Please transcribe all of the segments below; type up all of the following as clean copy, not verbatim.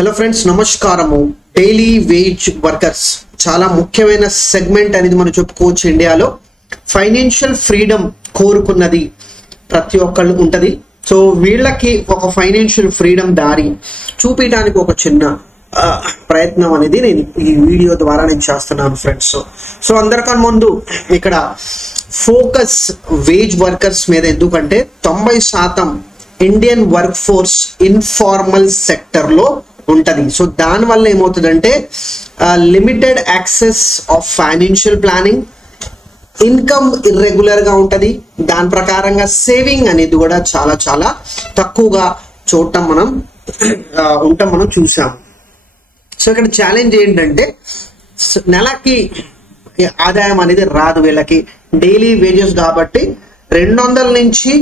Hello friends, నమస్కారము. Daily wage workers చాలా ముఖ్యమైన సెగ్మెంట్ అనేది మనం చెప్పుకోవచ్చు. ఇండియాలో ఫైనాన్షియల్ ఫ్రీడమ్ కోరుకున్నది ప్రతి ఒక్కళ్ళు ఉంటుంది. సో వీళ్ళకి ఒక ఫైనాన్షియల్ ఫ్రీడమ్ దారి చూపించడానికి ఒక చిన్న ప్రయత్నం అనేది నేను ఈ వీడియో ద్వారా నేను చేస్తున్నాను ఫ్రెండ్స్. సో అందరికన్నా ముందు ఇక్కడ ఫోకస్ వేజ్ వర్కర్స్ మీద, ఎందుకంటే 90% ఇండియన్ వర్క్ ఫోర్స్ ఇన్ఫార్మల్ సెక్టర్లో ఉంటుంది. సో దానివల్ల ఏమవుతుందంటే limited access of financial planning, income ఇర్రెగ్యులర్గా ఉంటుంది. దాని ప్రకారంగా సేవింగ్ అనేది కూడా చాలా చాలా తక్కువగా చూడటం మనం చూసాం. సో ఇక్కడ ఛాలెంజ్ ఏంటంటే నెలకి ఆదాయం అనేది రాదు వీళ్ళకి, డైలీ వేజెస్ కాబట్టి 200 నుంచి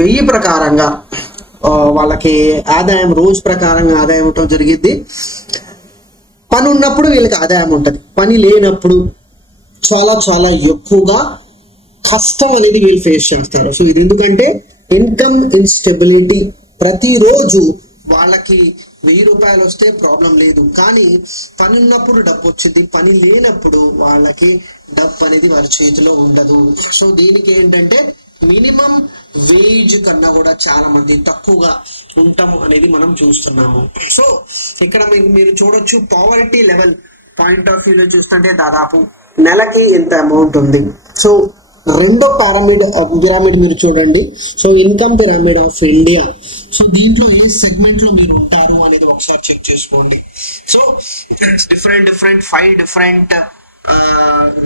1000 ప్రకారంగా వాళ్ళకి ఆదాయం, రోజు ప్రకారంగా ఆదాయం ఉండటం జరిగింది. పని ఉన్నప్పుడు వీళ్ళకి ఆదాయం ఉంటుంది, పని లేనప్పుడు చాలా చాలా ఎక్కువగా కష్టం అనేది వీళ్ళు ఫేస్ చేస్తారు. సో ఇది ఎందుకంటే ఇన్కమ్ ఇన్స్టెబిలిటీ. ప్రతిరోజు వాళ్ళకి 1000 రూపాయలు వస్తే ప్రాబ్లం లేదు, కానీ పని ఉన్నప్పుడు డబ్బు వచ్చింది, పని లేనప్పుడు వాళ్ళకి డబ్బు అనేది వాళ్ళ చేతిలో ఉండదు. సో దీనికి ఏంటంటే మినిమం వేజ్ కన్నా కూడా చాలా మంది తక్కువగా ఉంటాం అనేది మనం చూస్తున్నాము. సో ఇక్కడ మీరు చూడొచ్చు, పావర్టీ లెవెల్ పాయింట్ ఆఫ్ వ్యూలో చూస్తుంటే దాదాపు నెలకి ఎంత అమౌంట్ ఉంది. సో రెండో పిరమిడ్ మీరు చూడండి. So income pyramid of India. So దీంట్లో ఏ సెగ్మెంట్లో మీరు ఉంటారు అనేది ఒకసారి చెక్ చేసుకోండి. సో డిఫరెంట్ 5 డిఫరెంట్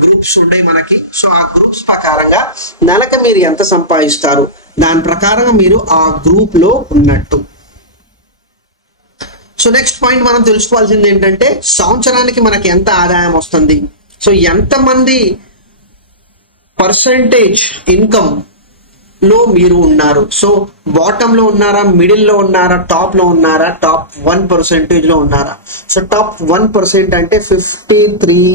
గ్రూప్స్ ఉన్నాయి మనకి. సో ఆ గ్రూప్స్ ప్రకారంగా నెలకి మీరు ఎంత సంపాదిస్తారు, దాని ప్రకారంగా మీరు ఆ గ్రూప్లో ఉన్నట్టు. సో నెక్స్ట్ పాయింట్ మనం తెలుసుకోవాల్సింది ఏంటంటే సంవత్సరానికి మనకి ఎంత ఆదాయం వస్తుంది, సో ఎంతమంది పర్సంటేజ్ ఇన్కమ్ లో మీరు ఉన్నారు. సో బాటమ్ లో ఉన్నారా, మిడిల్ లో ఉన్నారా, టాప్ లో ఉన్నారా, టాప్ 1% లో ఉన్నారా. సో టాప్ 1% అంటే 53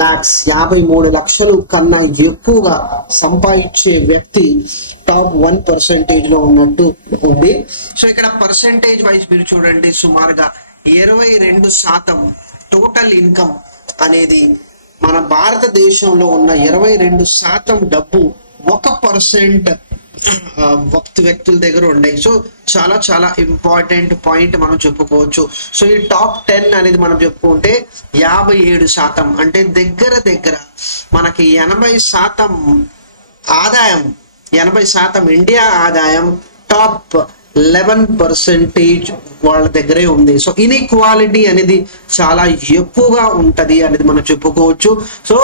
lakhs, 53 లక్షలు కన్నా ఎక్కువగా సంపాదించే వ్యక్తి టాప్ 1% లో ఉన్నట్టు ఉంది. సో ఇక్కడ పర్సంటేజ్ వైజ్ మీరు చూడండి, సుమారుగా 22% టోటల్ ఇన్కమ్ అనేది మన భారతదేశంలో ఉన్న 22% డబ్బు 1% వ్యక్తుల దగ్గర ఉన్నాయి. సో చాలా చాలా ఇంపార్టెంట్ పాయింట్ మనం చెప్పుకోవచ్చు. సో ఈ టాప్ 10 అనేది మనం చెప్పుకుంటే 57%, అంటే దగ్గర మనకి 80% ఆదాయం, 80% ఇండియా ఆదాయం టాప్ 11% వాళ్ళ దగ్గరే ఉంది. సో ఇన్ఈక్వాలిటీ అనేది చాలా ఎక్కువగా ఉంటది అనేది మనం చెప్పుకోవచ్చు. సో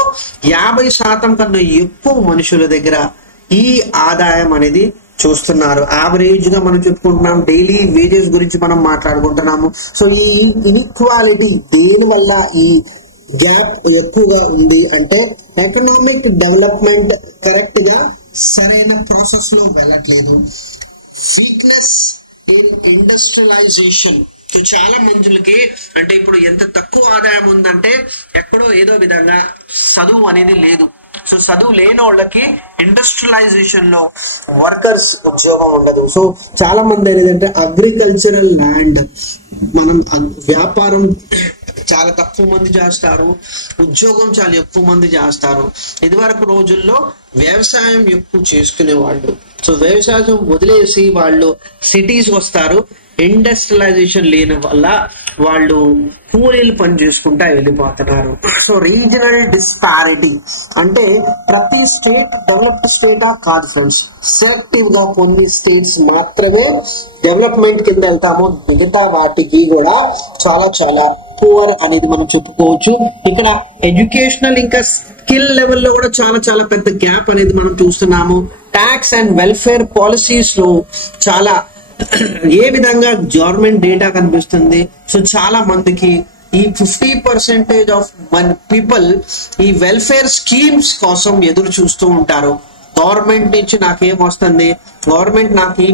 50% కన్నా ఎక్కువ మనుషుల దగ్గర ఈ ఆదాయం అనేది చూస్తున్నారు. యావరేజ్ గా మనం చెప్పుకుంటున్నాం, డైలీ వేజెస్ గురించి మనం మాట్లాడుకుంటున్నాము. సో ఈ ఇన్ఈక్వాలిటీ దేని వల్ల ఈ గ్యాప్ ఎక్కువగా ఉంది అంటే ఎకనామిక్ డెవలప్మెంట్ కరెక్ట్ గా సరైన ప్రాసెస్ లో వెళ్ళట్లేదు, వీక్నెస్ ఇన్ ఇండస్ట్రియలైజేషన్. సో చాలా మందులకి అంటే ఇప్పుడు ఎంత తక్కువ ఆదాయం ఉందంటే ఎక్కడో ఏదో విధంగా చదువు అనేది లేదు. సో చదువు లేని వాళ్ళకి ఇండస్ట్రియలైజేషన్ లో వర్కర్స్ ఉద్యోగం ఉండదు. సో చాలా మంది ఏంటంటే అగ్రికల్చరల్ ల్యాండ్, మనం వ్యాపారం చాలా తక్కువ మంది చేస్తారు, ఉద్యోగం చాలా ఎక్కువ మంది చేస్తారు. ఇదివరకు రోజుల్లో వ్యవసాయం ఎక్కువ చేసుకునేవాళ్ళు. సో వ్యవసాయం వదిలేసి వాళ్ళు సిటీస్ వస్తారు. ఇండస్ట్రియలైజేషన్ లేని వల్ల వాళ్ళు కూలీలు పని చేసుకుంటా వెళ్ళిపోతున్నారు. సో రీజనల్ డిస్పారిటీ అంటే ప్రతి స్టేట్ డెవలప్డ్ స్టేటా కాదు ఫ్రెండ్స్, సెలెక్టివ్ గా కొన్ని స్టేట్స్ మాత్రమే డెవలప్మెంట్ కింద వెళ్తాము, మిగతా వాటికి కూడా చాలా చాలా పువర్ అనేది మనం చెప్పుకోవచ్చు. ఇక్కడ ఎడ్యుకేషనల్ ఇంకా స్కిల్ లెవెల్లో కూడా చాలా చాలా పెద్ద గ్యాప్ అనేది మనం చూస్తున్నాము. ట్యాక్స్ అండ్ వెల్ఫేర్ పాలసీస్ లో చాలా ఏ విధంగా గవర్నమెంట్ డేటా కనిపిస్తుంది. సో చాలా మందికి ఈ 50% ఆఫ్ పీపుల్ ఈ వెల్ఫేర్ స్కీమ్స్ కోసం ఎదురు చూస్తూ ఉంటారు. గవర్నమెంట్ నుంచి నాకేం వస్తుంది, గవర్నమెంట్ నాకు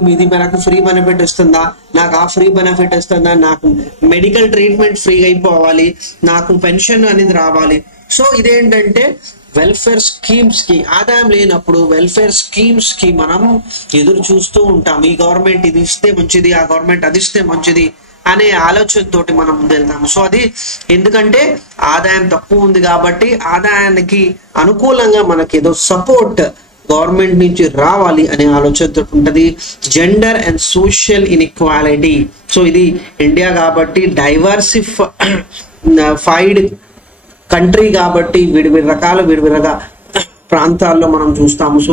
నాకు ఫ్రీ బెనిఫిట్ ఇస్తుందా, నాకు ఆ ఫ్రీ బెనిఫిట్ ఇస్తుందా, నాకు మెడికల్ ట్రీట్మెంట్ ఫ్రీ అయిపోవాలి, నాకు పెన్షన్ అనేది రావాలి. సో ఇదేంటంటే వెల్ఫేర్ స్కీమ్స్ కి ఆదాయం లేనప్పుడు వెల్ఫేర్ స్కీమ్స్ కి మనం ఎదురు చూస్తూ ఉంటాం. ఈ గవర్నమెంట్ ఇది ఇస్తే మంచిది, ఆ గవర్నమెంట్ అది ఇస్తే మంచిది అనే ఆలోచనతోటి మనం ముందెళ్తాము. సో అది ఎందుకంటే ఆదాయం తక్కువ ఉంది కాబట్టి ఆదాయానికి అనుకూలంగా మనకి ఏదో సపోర్ట్ గవర్నమెంట్ నుంచి రావాలి అనే ఆలోచనతో ఉంటుంది. Gender and social inequality. So ఇది ఇండియా కాబట్టి డైవర్సిఫైడ్ కంట్రీ కాబట్టి విడివిడిగా ప్రాంతాల్లో మనం చూస్తాము. సో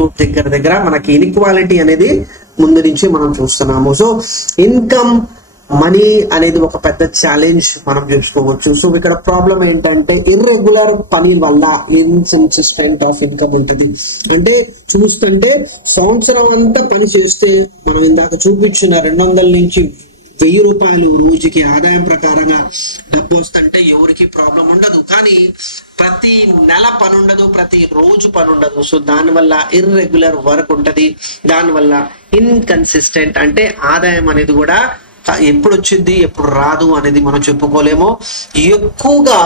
దగ్గర మనకి ఇన్ఈక్వాలిటీ అనేది ముందు నుంచి మనం చూస్తున్నాము. సో ఇన్కమ్ మనీ అనేది ఒక పెద్ద ఛాలెంజ్ మనం చూసుకోవచ్చు. సో ఇక్కడ ప్రాబ్లం ఏంటంటే ఇర్రెగ్యులర్ పని వల్ల ఇన్కన్సిస్టెంట్ ఆఫ్ ఇన్కమ్ ఉంటుంది. అంటే చూస్తుంటే సంవత్సరం అంతా పని చేస్తే మనం ఇందాక చూపించిన 200 నుంచి 1000 రూపాయలు రోజుకి ఆదాయం ప్రకారంగా డబ్బు వస్తుంటే ఎవరికి ప్రాబ్లం ఉండదు. కానీ ప్రతి నెల పని ఉండదు, ప్రతి రోజు పని ఉండదు. సో దానివల్ల ఇర్రెగ్యులర్ వర్క్ ఉంటుంది. దానివల్ల ఇన్కన్సిస్టెంట్ అంటే ఆదాయం అనేది కూడా ఎప్పుడు వచ్చింది ఎప్పుడు రాదు అనేది మనం చెప్పుకోలేము. ఎక్కువగా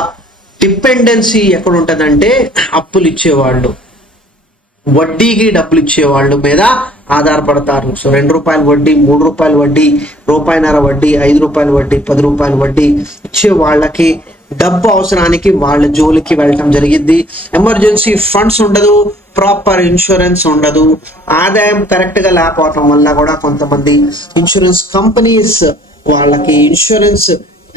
డిపెండెన్సీ ఎక్కడ ఉంటుందంటే అప్పులు ఇచ్చేవాళ్ళు, వడ్డీకి డబ్బులు ఇచ్చేవాళ్ళు మీద ఆధారపడతారు. సో 2 రూపాయల వడ్డీ, 3 రూపాయల వడ్డీ, రూపాయిన్నర వడ్డీ, 5 రూపాయల వడ్డీ, 10 రూపాయల వడ్డీ ఇచ్చే వాళ్ళకి డబ్బు అవసరానికి వాళ్ళ జోలికి వెళ్ళటం జరిగింది. ఎమర్జెన్సీ ఫండ్స్ ఉండదు, ప్రాపర్ ఇన్సూరెన్స్ ఉండదు. ఆదాయం కరెక్ట్ గా లేకపోవటం వల్ల కూడా కొంతమంది ఇన్సూరెన్స్ కంపెనీస్ వాళ్ళకి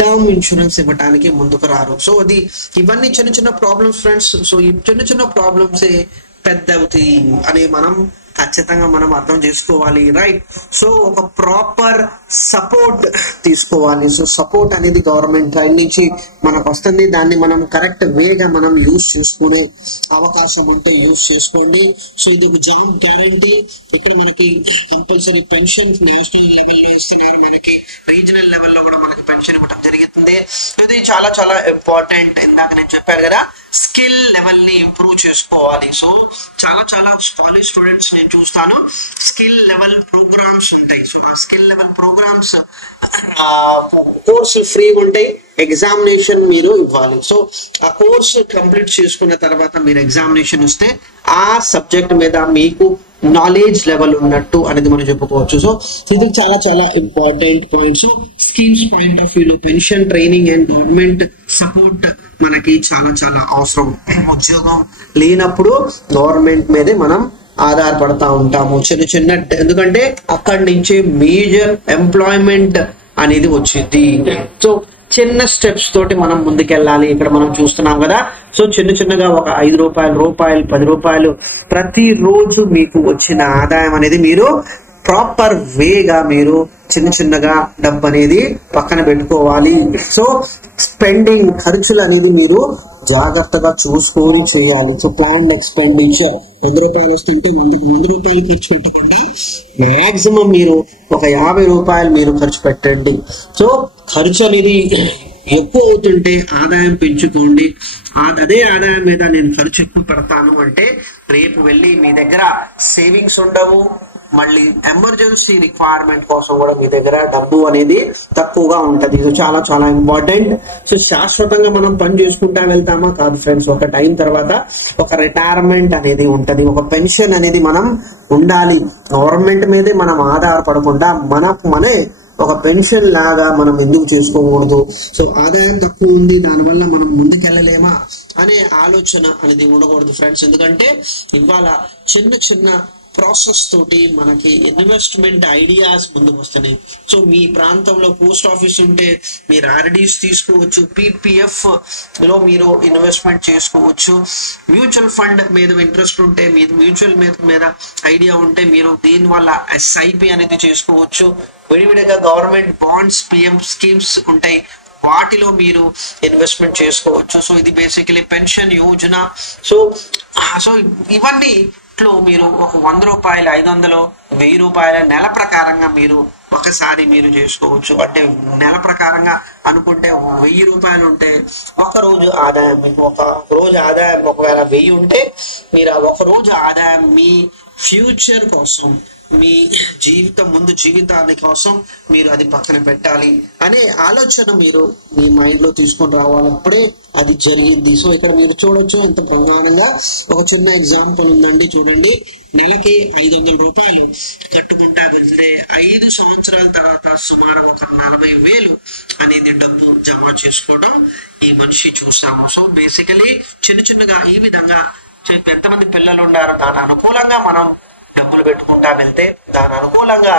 టర్మ్ ఇన్సూరెన్స్ ఇవ్వడానికి ముందుకు రారు. సో అది ఇవన్నీ చిన్న ప్రాబ్లమ్స్ ఫ్రెండ్స్. సో ఈ చిన్న ప్రాబ్లమ్సే పెద్ద అవుతాయి అని మనం ఖచ్చితంగా మనం అర్థం చేసుకోవాలి, రైట్? సో ఒక ప్రాపర్ సపోర్ట్ తీసుకోవాలి. సో సపోర్ట్ అనేది గవర్నమెంట్ సైడ్ నుంచి మనకు వస్తుంది. దాన్ని మనం కరెక్ట్ వేగా మనం యూజ్ చేసుకునే అవకాశం ఉంటే యూజ్ చేసుకోండి. సో ఇది ఒక జాబ్ గ్యారంటీ. ఇక్కడ మనకి కంపల్సరీ పెన్షన్ నేషనల్ లెవెల్లో ఇస్తున్నారు, మనకి రీజనల్ లెవెల్లో కూడా మనకి పెన్షన్ ఇవ్వడం జరుగుతుంది. ఇది చాలా ఇంపార్టెంట్. ఇందాక నేను చెప్పాను కదా, స్కిల్ లెవెల్ ని ఇంప్రూవ్ చేసుకోవాలి. సో చాలా కాలేజ్ స్టూడెంట్స్ నేను చూస్తాను, స్కిల్ లెవెల్ ప్రోగ్రామ్స్ ఉంటాయి. సో ఆ స్కిల్ లెవెల్ ప్రోగ్రామ్స్ కోర్సులు ఫ్రీగా ఉంటాయి, ఎగ్జామినేషన్ మీరు ఇవ్వాలి. సో ఆ కోర్సు కంప్లీట్ చేసుకున్న తర్వాత మీరు ఎగ్జామినేషన్ ఇస్తే ఆ సబ్జెక్ట్ మీద మీకు నాలెడ్జ్ లెవెల్ ఉన్నట్టు అనేది మనం చెప్పుకోవచ్చు. సో ఇది చాలా important point. So schemes point of వ్యూలో pension, training and government support మనకి చాలా అవసరం. ఉద్యోగం లేనప్పుడు గవర్నమెంట్ మీదే మనం ఆధారపడతా ఉంటాము చిన్న ఎందుకంటే అక్కడి నుంచే మేజర్ ఎంప్లాయ్మెంట్ అనేది వచ్చింది. సో చిన్న స్టెప్స్ తోటి మనం ముందుకెళ్ళాలి. ఇక్కడ మనం చూస్తున్నాం కదా, సో చిన్నగా ఒక 5 రూపాయలు, 10 రూపాయలు ప్రతిరోజు మీకు వచ్చిన ఆదాయం అనేది మీరు ప్రాపర్ వేగా మీరు చిన్నగా డబ్బు అనేది పక్కన పెట్టుకోవాలి. సో స్పెండింగ్ ఖర్చులు అనేది మీరు జాగ్రత్తగా చూసుకొని చేయాలి. సో ప్లాన్డ్ ఎక్స్పెండిచర్ 100 రూపాయలు వస్తుంటే 100 రూపాయలు ఖర్చు పెట్టకుండా మాక్సిమం మీరు ఒక 50 రూపాయలు మీరు ఖర్చు పెట్టండి. సో ఖర్చు అనేది ఎక్కువ అవుతుంటే ఆదాయం పెంచుకోండి. అదే ఆదాయం మీద నేను ఖర్చు ఎక్కువ పెడతాను అంటే రేపు వెళ్ళి మీ దగ్గర సేవింగ్స్ ఉండవు, మళ్ళీ ఎమర్జెన్సీ రిక్వైర్మెంట్ కోసం కూడా మీ దగ్గర డబ్బు అనేది తక్కువగా ఉంటుంది. సో చాలా ఇంపార్టెంట్. సో శాశ్వతంగా మనం పని చేసుకుంటా వెళ్తామా? కాదు ఫ్రెండ్స్. ఒక టైం తర్వాత ఒక రిటైర్మెంట్ అనేది ఉంటుంది, ఒక పెన్షన్ అనేది మనం ఉండాలి. గవర్నమెంట్ మీదే మనం ఆధారపడకుండా మనే ఒక పెన్షన్ లాగా మనం ఎందుకు చేసుకోకూడదు? సో ఆదాయం తక్కువ ఉంది, దానివల్ల మనం ముందుకెళ్ళలేమా అనే ఆలోచన అనేది ఉండకూడదు ఫ్రెండ్స్. ఎందుకంటే ఇవాళ చిన్న ప్రాసెస్ తోటి మనకి ఇన్వెస్ట్మెంట్ ఐడియాస్ ముందుకు వస్తున్నాయి. సో మీ ప్రాంతంలో పోస్ట్ ఆఫీస్ ఉంటే మీరు ఆర్డీస్ తీసుకోవచ్చు, PPF లో మీరు ఇన్వెస్ట్మెంట్ చేసుకోవచ్చు. మ్యూచువల్ ఫండ్ మీద ఇంట్రెస్ట్ ఉంటే, మీరు మ్యూచువల్ మీద ఐడియా ఉంటే మీరు దీనివల్ల SIP అనేది చేసుకోవచ్చు. విడివిడిగా గవర్నమెంట్ బాండ్స్, PM స్కీమ్స్ ఉంటాయి, వాటిలో మీరు ఇన్వెస్ట్మెంట్ చేసుకోవచ్చు. సో ఇది బేసికలీ పెన్షన్ యోజన. సో ఇవన్నీ మీరు ఒక 100 రూపాయలు, 500, 1000 రూపాయల నెల ప్రకారంగా మీరు ఒకసారి మీరు చేసుకోవచ్చు. అంటే నెల ప్రకారంగా అనుకుంటే 1000 రూపాయలు ఉంటే ఒక రోజు ఆదాయం మీకు ఒక రోజు ఆదాయం ఒకవేళ 1000 ఉంటే మీరు ఆ ఒక రోజు ఆదాయం మీ ఫ్యూచర్ కోసం మీ ముందు జీవితాని కోసం మీరు అది పక్కన పెట్టాలి అనే ఆలోచన మీరు మీ మైండ్లో తీసుకొని రావాలి, అప్పుడే అది జరిగింది. సో ఇక్కడ మీరు చూడొచ్చు ఎంత ప్రధానంగా ఒక చిన్న ఎగ్జాంపుల్ ఉందండి. చూడండి, నెలకి 500 రూపాయలు కట్టుకుంటా వెళ్తే 5 సంవత్సరాల తర్వాత సుమారు ఒక 40,000 అనేది డబ్బు జమ చేసుకోవడం ఈ మనిషి చూసాము. సో బేసికలీ చిన్నగా ఈ విధంగా ఎంతమంది పిల్లలు ఉన్నారు, దాని అనుకూలంగా మనం డబ్బులు పెట్టుకుంటా వెళ్తే దాని అనుకూలంగా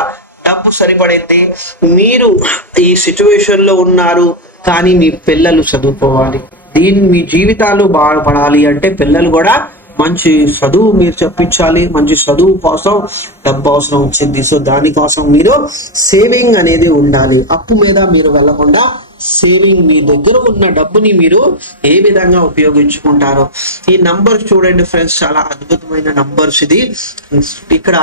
డబ్బు సరిపడిద్ది. మీరు ఈ సిచ్యువేషన్లో ఉన్నారు కానీ మీ పిల్లలు చదువుకోవాలి, మీ జీవితాలు బాగుపడాలి అంటే పిల్లలు కూడా మంచి చదువు మీరు చెప్పించాలి. మంచి చదువు కోసం డబ్బు అవసరం వచ్చింది. సో దానికోసం మీరు సేవింగ్ అనేది ఉండాలి. అప్పు మీద మీరు వెళ్లకుండా సేవింగ్, మీ దగ్గర ఉన్న డబ్బుని మీరు ఏ విధంగా ఉపయోగించుకుంటారో. ఈ నంబర్ చూడండి ఫ్రెండ్స్, చాలా అద్భుతమైన నంబర్స్. ఇది ఇక్కడ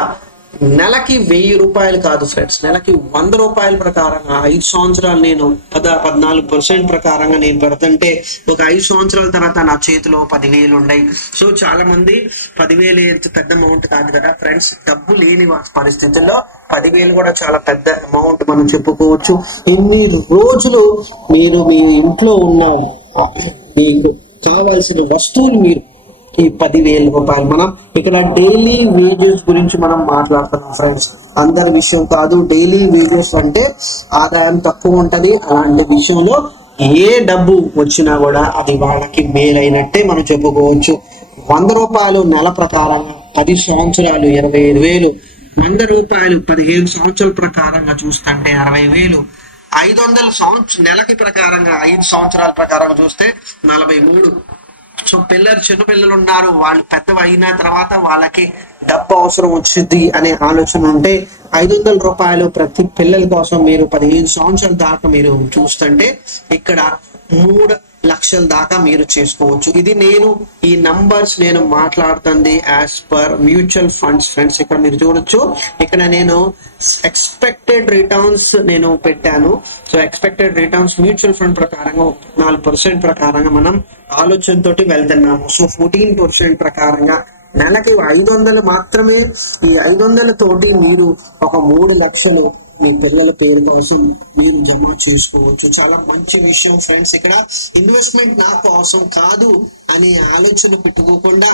నెలకి 1000 రూపాయలు కాదు ఫ్రెండ్స్, నెలకి 100 రూపాయల ప్రకారంగా 5 సంవత్సరాలు నేను 14% ప్రకారంగా నేను పెడుతుంటే ఒక 5 సంవత్సరాల తర్వాత నా చేతిలో 10,000 ఉన్నాయి. సో చాలా మంది 10,000 పెద్ద అమౌంట్ కాదు కదా ఫ్రెండ్స్, డబ్బు లేని పరిస్థితుల్లో 10,000 కూడా చాలా పెద్ద అమౌంట్ మనం చెప్పుకోవచ్చు. ఎన్ని రోజులు మీరు మీ ఇంట్లో ఉన్న మీకు కావాల్సిన వస్తువులు మీరు ఈ 10,000 రూపాయలు, మనం ఇక్కడ డైలీ వేజెస్ గురించి మనం మాట్లాడుతున్నాం ఫ్రెండ్స్, అందరి విషయం కాదు. డైలీ వేజెస్ అంటే ఆదాయం తక్కువ ఉంటది, అలాంటి విషయంలో ఏ డబ్బు వచ్చినా కూడా అది వాళ్ళకి మేలైనట్టే మనం చెప్పుకోవచ్చు. 100 రూపాయలు నెల ప్రకారంగా 10 సంవత్సరాలు 25,000, 100 రూపాయలు 15 సంవత్సరాల ప్రకారంగా చూస్తుంటే 60,000, 500 నెలకి ప్రకారంగా 5 సంవత్సరాల ప్రకారం చూస్తే 43. సో చిన్న పిల్లలు ఉన్నారు, వాళ్ళు పెద్దవి అయిన తర్వాత వాళ్ళకి డబ్బు అవసరం వచ్చింది అనే ఆలోచన ఉంటే 500 రూపాయలు ప్రతి పిల్లల కోసం మీరు 15 సంవత్సరాల దాకా మీరు చూస్తుంటే ఇక్కడ 3 లక్షల దాకా మీరు చేసుకోవచ్చు. ఇది ఈ నంబర్స్ నేను మాట్లాడుతుంది as per mutual funds friends. ఇక్కడ మీరు చూడొచ్చు, ఇక్కడ నేను ఎక్స్పెక్టెడ్ రిటర్న్స్ నేను పెట్టాను. So expected returns mutual fund ప్రకారంగా 4% ప్రకారంగా మనం ఆలోచనతోటి వెళ్తున్నాము. సో 14% ప్రకారంగా నెలకి 500 మాత్రమే. ఈ 500 తోటి మీరు ఒక 3 లక్షలు మీ పిల్లల పేరు కోసం మీరు జమ చేసుకోవచ్చు. చాలా మంచి విషయం ఫ్రెండ్స్. ఇక్కడ ఇన్వెస్ట్మెంట్ నా కోసం కాదు అనే ఆలోచన పెట్టుకోకుండా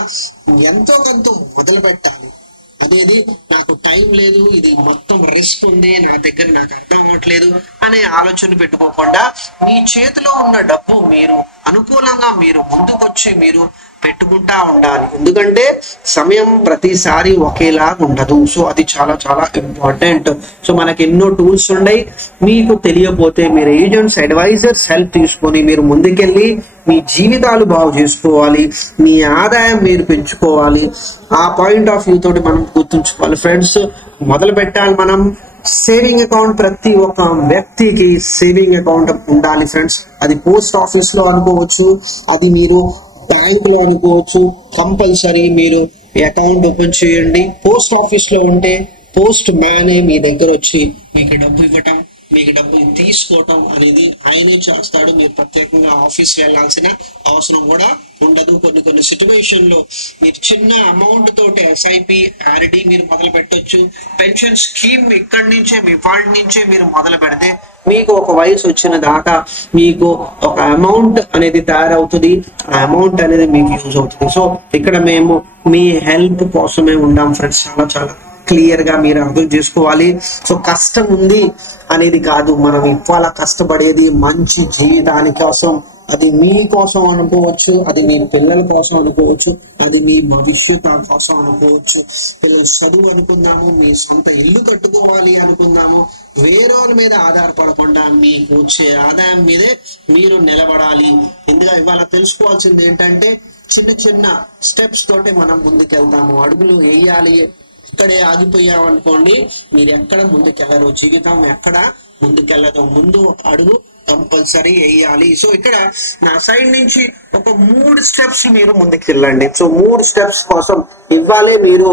ఎంతో కొంత మొదలు పెట్టాలి. అనేది నాకు టైం లేదు, ఇది మొత్తం రిస్క్ ఉంది, నా దగ్గర నాకు అర్థం అవ్వట్లేదు అనే ఆలోచన పెట్టుకోకుండా మీ చేతిలో ఉన్న డబ్బు మీరు అనుకూలంగా మీరు ముందుకొచ్చి మీరు పెట్టుకుంటా ఉండాలి. ఎందుకంటే సమయం ప్రతిసారి ఒకేలా ఉండదు. సో అది చాలా చాలా ఇంపార్టెంట్. సో మనకి ఎన్నో టూల్స్ ఉన్నాయి, మీకు తెలియకపోతే మీరు ఏజెంట్స్ అడ్వైజర్స్ హెల్ప్ తీసుకొని మీరు ముందుకెళ్ళి మీ జీవితాలు బాగు చేసుకోవాలి, మీ ఆదాయం మీరు పెంచుకోవాలి. ఆ పాయింట్ ఆఫ్ వ్యూ తోటి మనం గుర్తుంచుకోవాలి ఫ్రెండ్స్. మొదలు పెట్టాలి మనం సేవింగ్ అకౌంట్. ప్రతి ఒక్క వ్యక్తికి సేవింగ్ అకౌంట్ ఉండాలి ఫ్రెండ్స్. అది పోస్ట్ ఆఫీస్ లో అనుకోవచ్చు, అది మీరు బ్యాంక్ లో అనుకోవచ్చు. కంపల్సరీ మీరు అకౌంట్ ఓపెన్ చేయండి. పోస్ట్ ఆఫీస్ లో ఉంటే పోస్ట్ మ్యానే మీ దగ్గర వచ్చి మీకు డబ్బు ఇవ్వటం, మీకు డబ్బు తీసుకోవటం అనేది ఆయనే చేస్తాడు. మీరు ప్రత్యేకంగా ఆఫీస్ వెళ్ళాల్సిన అవసరం కూడా ఉండదు. కొన్ని సిచ్యువేషన్ లో మీరు చిన్న అమౌంట్ తోటి ఎస్ఐపి ఆర్డి మీరు మొదలు పెట్టొచ్చు. పెన్షన్ స్కీమ్ ఇక్కడి నుంచే మీ వార్డ్ నుంచే మీరు మొదలు పెడితే మీకు ఒక వయసు వచ్చిన దాకా మీకు ఒక అమౌంట్ అనేది తయారవుతుంది. ఆ అమౌంట్ అనేది మీకు యూజ్ అవుతుంది. సో ఇక్కడ మేము మీ హెల్ప్ కోసమే ఉన్నాం ఫ్రెండ్స్. చాలా చాలా క్లియర్ గా మీరు అర్థం చేసుకోవాలి. సో కష్టం ఉంది అనేది కాదు, మనం ఇవాళ కష్టపడేది మంచి జీవితాని కోసం. అది మీ కోసం అనుకోవచ్చు, అది మీ పిల్లల కోసం అనుకోవచ్చు, అది మీ భవిష్యత్ కోసం అనుకోవచ్చు. పిల్లలు చదువు అనుకుందాము, మీ సొంత ఇల్లు కట్టుకోవాలి అనుకుందాము. వేరేల మీద ఆధారపడకుండా మీకు వచ్చే ఆదాయం మీదే మీరు నిలబడాలి. ఎందుకంటే ఇవాళ తెలుసుకోవాల్సింది ఏంటంటే చిన్న స్టెప్స్ తోటి మనం ముందుకెళ్తాము. అడుగులు వేయాలి. ఇక్కడే ఆగిపోయామనుకోండి మీరు ఎక్కడ ముందుకెళ్ళరు, జీవితం ఎక్కడ ముందుకెళ్ళదు. ముందు ఒక అడుగు కంపల్సరీ వేయాలి. సో ఇక్కడ నా సైడ్ నుంచి ఒక 3 స్టెప్స్ మీరు ముందుకు వెళ్ళండి. సో 3 స్టెప్స్ కోసం ఇవ్వాలే మీరు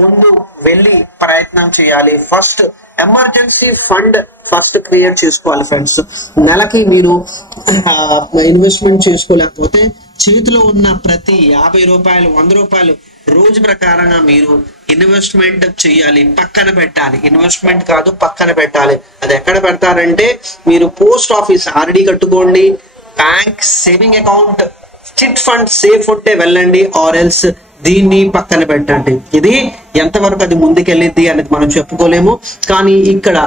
ముందు వెళ్ళి ప్రయత్నం చేయాలి. First emergency fund first create చేసుకోవాలి ఫ్రెండ్స్. నెలకి మీరు ఇన్వెస్ట్మెంట్ చేసుకోలేకపోతే చేతిలో ఉన్న ప్రతి 50 రూపాయలు 100 రూపాయలు రోజు ప్రకారంగా మీరు ఇన్వెస్ట్మెంట్ చేయాలి, పక్కన పెట్టాలి. ఇన్వెస్ట్మెంట్ కాదు, పక్కన పెట్టాలి. అది ఎక్కడ పెడతారంటే మీరు పోస్ట్ ఆఫీస్ ఆర్డి కట్టుకోండి, bank saving account, chit fund safe ఉంటే వెళ్ళండి, ఆర్ ఎల్స్ దీన్ని పక్కన పెట్టండి. ఇది ఎంతవరకు అది ముందుకెళ్ళిద్ది అనేది మనం చెప్పుకోలేము. కానీ ఇక్కడ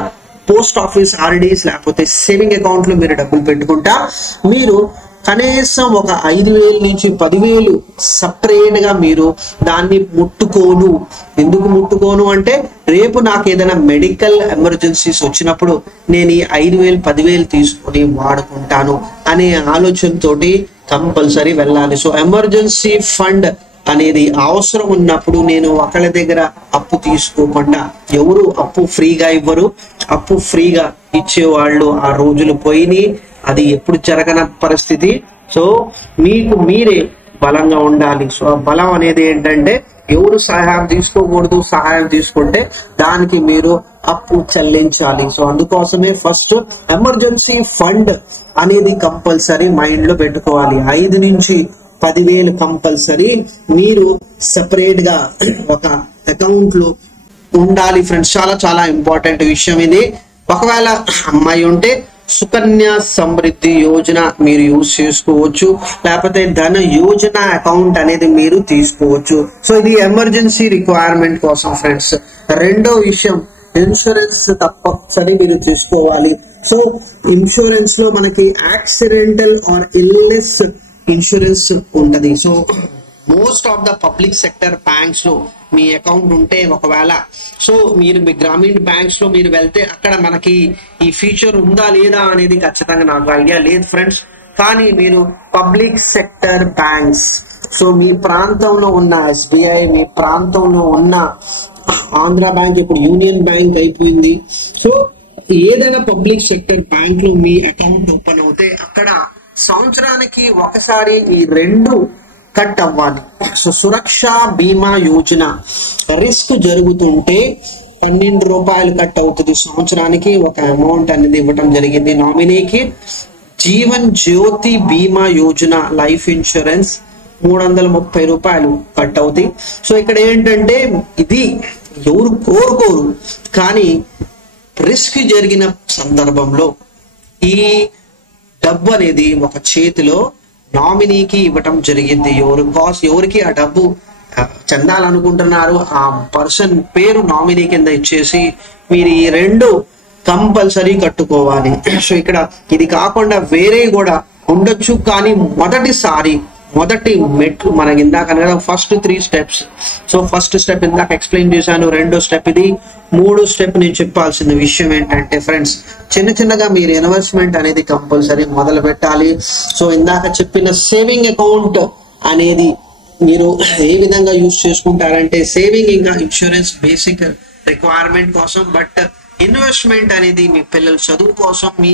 పోస్ట్ ఆఫీస్ ఆర్డీస్ లేకపోతే సేవింగ్ అకౌంట్ లో మీరు డబ్బులు పెట్టుకుంటా మీరు కనీసం ఒక 5,000 నుంచి 10,000 సపరేట్ గా మీరు దాన్ని ముట్టుకోను. ఎందుకు ముట్టుకోను అంటే రేపు నాకు ఏదైనా మెడికల్ ఎమర్జెన్సీస్ వచ్చినప్పుడు నేను ఈ 5,000 10,000 తీసుకొని వాడుకుంటాను అనే ఆలోచనతోటి కంపల్సరీ వెళ్ళాలి. సో ఎమర్జెన్సీ ఫండ్ అనేది అవసరం ఉన్నప్పుడు నేను ఒకళ్ళ దగ్గర అప్పు తీసుకోకుండా, ఎవరు అప్పు ఫ్రీగా ఇవ్వరు, అప్పు ఫ్రీగా ఇచ్చేవాళ్ళు ఆ రోజులు పోయినాయి. అది ఎప్పుడు జరగని పరిస్థితి. సో మీకు మీరే బలంగా ఉండాలి. సో ఆ బలం అనేది ఏంటంటే ఎవరు సహాయం తీసుకోకూడదు, సహాయం తీసుకుంటే దానికి మీరు అప్పు చెల్లించాలి. సో అందుకోసమే ఫస్ట్ ఎమర్జెన్సీ ఫండ్ అనేది కంపల్సరీ మైండ్ లో పెట్టుకోవాలి. 5 నుంచి 10,000 కంపల్సరీ మీరు సపరేట్ గా ఒక అకౌంట్ లో ఉండాలి ఫ్రెండ్స్. చాలా చాలా ఇంపార్టెంట్ విషయం ఇది. ఒకవేళ అమ్మాయి ఉంటే సుకన్య సమృద్ధి యోజన మీరు యూజ్ చేసుకోవచ్చు, లేకపోతే ధన యోజన అకౌంట్ అనేది మీరు తీసుకోవచ్చు. సో ఇది ఎమర్జెన్సీ రిక్వైర్మెంట్ కోసం ఫ్రెండ్స్. రెండో విషయం ఇన్సూరెన్స్ తప్పనిసరి మీరు తీసుకోవాలి. సో ఇన్సూరెన్స్ లో మనకి యాక్సిడెంటల్ ఆర్ ఇల్నెస్ ఇన్సూరెన్స్ ఉంటది. So most of the public sector banks లో మీ అకౌంట్ ఉంటే ఒకవేళ సో మీరు మీ గ్రామీణ బ్యాంక్స్ లో మీరు వెళ్తే అక్కడ మనకి ఈ ఫీచర్ ఉందా లేదా అనేది ఖచ్చితంగా నాకు ఐడియా లేదు ఫ్రెండ్స్. కానీ మీరు పబ్లిక్ సెక్టర్ బ్యాంక్స్, సో మీ ప్రాంతంలో ఉన్న SBI, మీ ప్రాంతంలో ఉన్న ఆంధ్ర బ్యాంక్, ఇప్పుడు యూనియన్ బ్యాంక్ అయిపోయింది. సో ఏదైనా పబ్లిక్ సెక్టర్ బ్యాంక్ లో మీ అకౌంట్ ఓపెన్ అవుతే అక్కడ సంవత్సరానికి ఒకసారి ఈ 2 కట్ అవ్వాలి. సో సురక్ష బీమా యోజన రిస్క్ జరుగుతుంటే 12 రూపాయలు కట్ అవుతుంది సంవత్సరానికి. ఒక అమౌంట్ అనేది ఇవ్వటం జరిగింది నామినీకి. జీవన్ జ్యోతి బీమా యోజన లైఫ్ ఇన్సూరెన్స్ 330 రూపాయలు కట్ అవుతాయి. సో ఇక్కడ ఏంటంటే ఇది ఎవరు కోరుకోరు, కానీ రిస్క్ జరిగిన సందర్భంలో ఈ డబ్బు అనేది ఒక చేతిలో నామినీకి ఇవ్వటం జరిగింది. ఎవరికి ఆ డబ్బు చెందాలనుకుంటున్నారు ఆ పర్సన్ పేరు నామినీ కింద ఇచ్చేసి మీరు ఈ 2 కంపల్సరీ కట్టుకోవాలి. సో ఇక్కడ ఇది కాకుండా వేరే కూడా ఉండొచ్చు, కానీ మొదటి మెట్లు మనకి ఇందాక కదా first 3 steps. So first step ఇందాక ఎక్స్ప్లెయిన్ చేశాను, రెండో స్టెప్ ఇది. 3వ స్టెప్ నేను చెప్పాల్సిన విషయం ఏంటంటే ఫ్రెండ్స్, చిన్నగా మీరు ఇన్వెస్ట్మెంట్ అనేది కంపల్సరీ మొదలు పెట్టాలి. సో ఇందాక చెప్పిన సేవింగ్ అకౌంట్ అనేది మీరు ఏ విధంగా యూజ్ చేసుకుంటారంటే సేవింగ్ ఇంకా ఇన్సూరెన్స్ బేసిక్ రిక్వైర్మెంట్ కోసం, బట్ ఇన్వెస్ట్మెంట్ అనేది మీ పిల్లల చదువు కోసం, మీ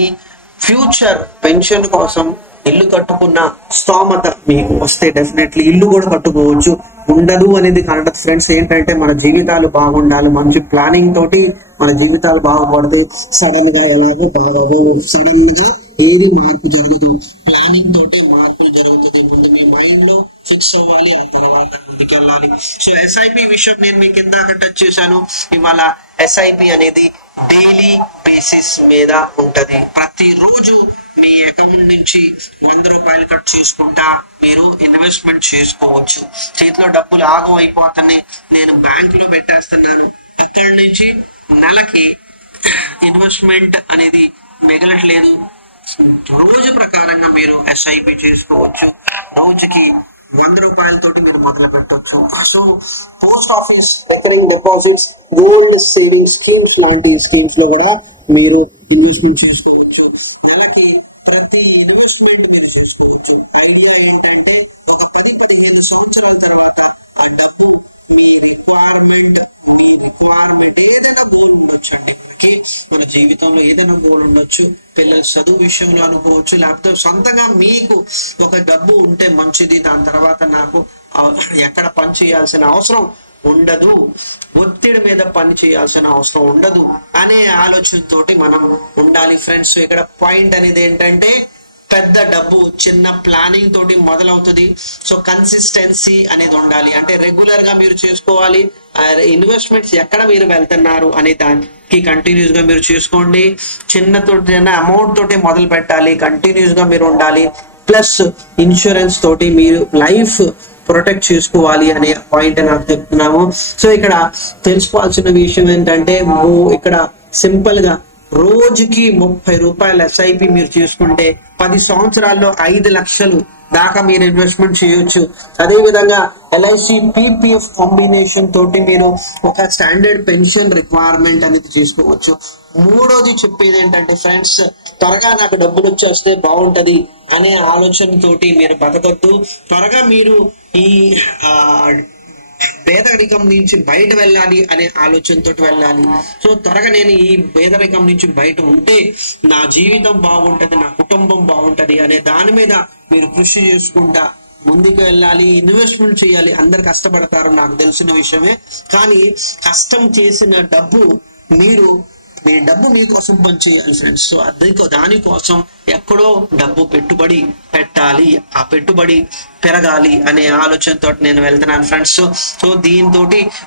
ఫ్యూచర్ పెన్షన్ కోసం, ఇల్లు కట్టుకున్న స్తోమత మీకు వస్తే డెఫినెట్లీ ఇల్లు కూడా కట్టుకోవచ్చు. ఉండదు అనేది కనడదు ఫ్రెండ్స్. ఏంటంటే మన జీవితాలు బాగుండాలి, మంచి ప్లానింగ్ తోటి మన జీవితాలు బాగుపడితే సడన్ గా ఎలాగో బాగోవు. సడన్ గా ఏది మార్పు జరగదు, ప్లానింగ్ తోటే మార్పులు జరుగుతుంది. ముందు మీ మైండ్ లో ఫిక్స్ అవ్వాలి, ఆ తర్వాత ముందుకెళ్ళాలి. సో SIP విషయం నేను మీకు ఇందాక టచ్ చేశాను. ఇవాళ SIP అనేది డైలీ బేసిస్ మీద ఉంటది. ప్రతిరోజు మీ అకౌంట్ నుంచి 100 రూపాయలు కట్ చేసుకుంటా మీరు ఇన్వెస్ట్మెంట్ చేసుకోవచ్చు. చేతిలో డబ్బులు ఆగం అయిపోతున్నాయి, నేను బ్యాంక్ లో పెట్టేస్తున్నాను, అక్కడి నుంచి నెలకి ఇన్వెస్ట్మెంట్ అనేది మిగలట్లేదు. రోజు ప్రకారంగా మీరు SIP చేసుకోవచ్చు. రోజుకి 100 రూపాయలతోటి మీరు మొదలు పెట్టవచ్చు. So post office recurring deposits, gold saving schemes లాంటి స్కీమ్స్ లో కూడా మీరు ఇన్వెస్ట్మెంట్ చేసుకోవచ్చు. నెలకి ప్రతి ఇన్వెస్ట్మెంట్ మీరు చేసుకోవచ్చు. ఐడియా ఏంటంటే ఒక 10-15 సంవత్సరాల తర్వాత ఆ డబ్బు మీ రిక్వైర్మెంట్ ఏదైనా గోల్ ఉండొచ్చు అండి. మనకి మన జీవితంలో ఏదైనా గోల్ ఉండొచ్చు, పిల్లల చదువు విషయంలో అనుకోవచ్చు, లేకపోతే సొంతంగా మీకు ఒక డబ్బు ఉంటే మంచిది, దాని తర్వాత నాకు ఎక్కడ పని చేయాల్సిన అవసరం ఉండదు, ఒత్తిడి మీద పని చేయాల్సిన అవసరం ఉండదు అనే ఆలోచనతోటి మనం ఉండాలి ఫ్రెండ్స్. ఇక్కడ పాయింట్ అనేది ఏంటంటే పెద్ద డబ్బు చిన్న ప్లానింగ్ తోటి మొదలవుతుంది. సో కన్సిస్టెన్సీ అనేది ఉండాలి, అంటే రెగ్యులర్ గా మీరు చేసుకోవాలి. ఇన్వెస్ట్మెంట్స్ ఎక్కడ మీరు వెళ్తున్నారు అనే దానికి కంటిన్యూస్ గా మీరు చేసుకోండి. చిన్న అమౌంట్ తోటి మొదలు పెట్టాలి, కంటిన్యూస్ గా మీరు ఉండాలి. ప్లస్ ఇన్సూరెన్స్ తోటి మీరు లైఫ్ ప్రొటెక్ట్ చేసుకోవాలి అనే పాయింట్ నాకు చెప్తున్నాము. సో ఇక్కడ తెలుసుకోవాల్సిన విషయం ఏంటంటే, ఇక్కడ సింపుల్ గా రోజుకి 30 రూపాయలు ఎస్ఐపి మీరు చేసుకుంటే 10 సంవత్సరాల్లో 5 లక్షలు దాకా మీరు ఇన్వెస్ట్మెంట్ చేయొచ్చు. అదేవిధంగా ఎల్ఐసి పిపిఎఫ్ కాంబినేషన్ తోటి మీరు ఒక స్టాండర్డ్ పెన్షన్ రిక్వైర్మెంట్ అనేది చేసుకోవచ్చు. మూడోది చెప్పేది ఏంటంటే ఫ్రెండ్స్, త్వరగా నాకు డబ్బులు వచ్చేస్తే బాగుంటది అనే ఆలోచనతోటి మీరు బతకొద్దు. త్వరగా మీరు ఈ పేదరికం నుంచి బయట వెళ్ళాలి అనే ఆలోచనతో వెళ్ళాలి. సో త్వరగా నేను ఈ పేదరికం నుంచి బయట ఉంటే నా జీవితం బాగుంటది, నా కుటుంబం బాగుంటది అనే దాని మీద మీరు కృషి చేసుకుంటా ముందుకు వెళ్ళాలి. ఇన్వెస్ట్మెంట్ చేయాలి. అందరు కష్టపడతారు, నాకు తెలిసిన విషయమే. కానీ కష్టం చేసిన డబ్బు మీ డబ్బు మీకోసం పనిచేయాలి ఫ్రెండ్స్. సో దానికోసం ఎక్కడో డబ్బు పెట్టుబడి పెట్టాలి, ఆ పెట్టుబడి పెరగాలి అనే ఆలోచనతో నేను వెళ్తున్నాను ఫ్రెండ్స్. సో దీంతో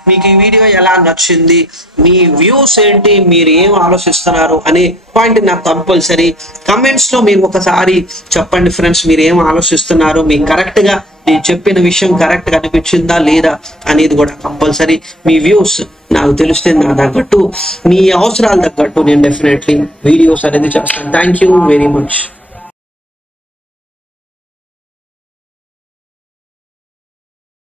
మీకు ఈ వీడియో ఎలా నచ్చింది, మీ వ్యూస్ ఏంటి, మీరు ఏం ఆలోచిస్తున్నారు అనే పాయింట్ నాకు కంపల్సరీ కమెంట్స్ లో మీరు ఒకసారి చెప్పండి ఫ్రెండ్స్. మీరు ఏం ఆలోచిస్తున్నారు, మీకు కరెక్ట్ గా నేను చెప్పిన విషయం కరెక్ట్ గా అనిపించిందా లేదా అనేది కూడా కంపల్సరీ మీ వ్యూస్ నాకు తెలిస్తే నా తగ్గట్టు మీ అవసరాలు తగ్గట్టు నేను డెఫినెట్లీ వీడియోస్ అనేది చేస్తాను. Thank you very much.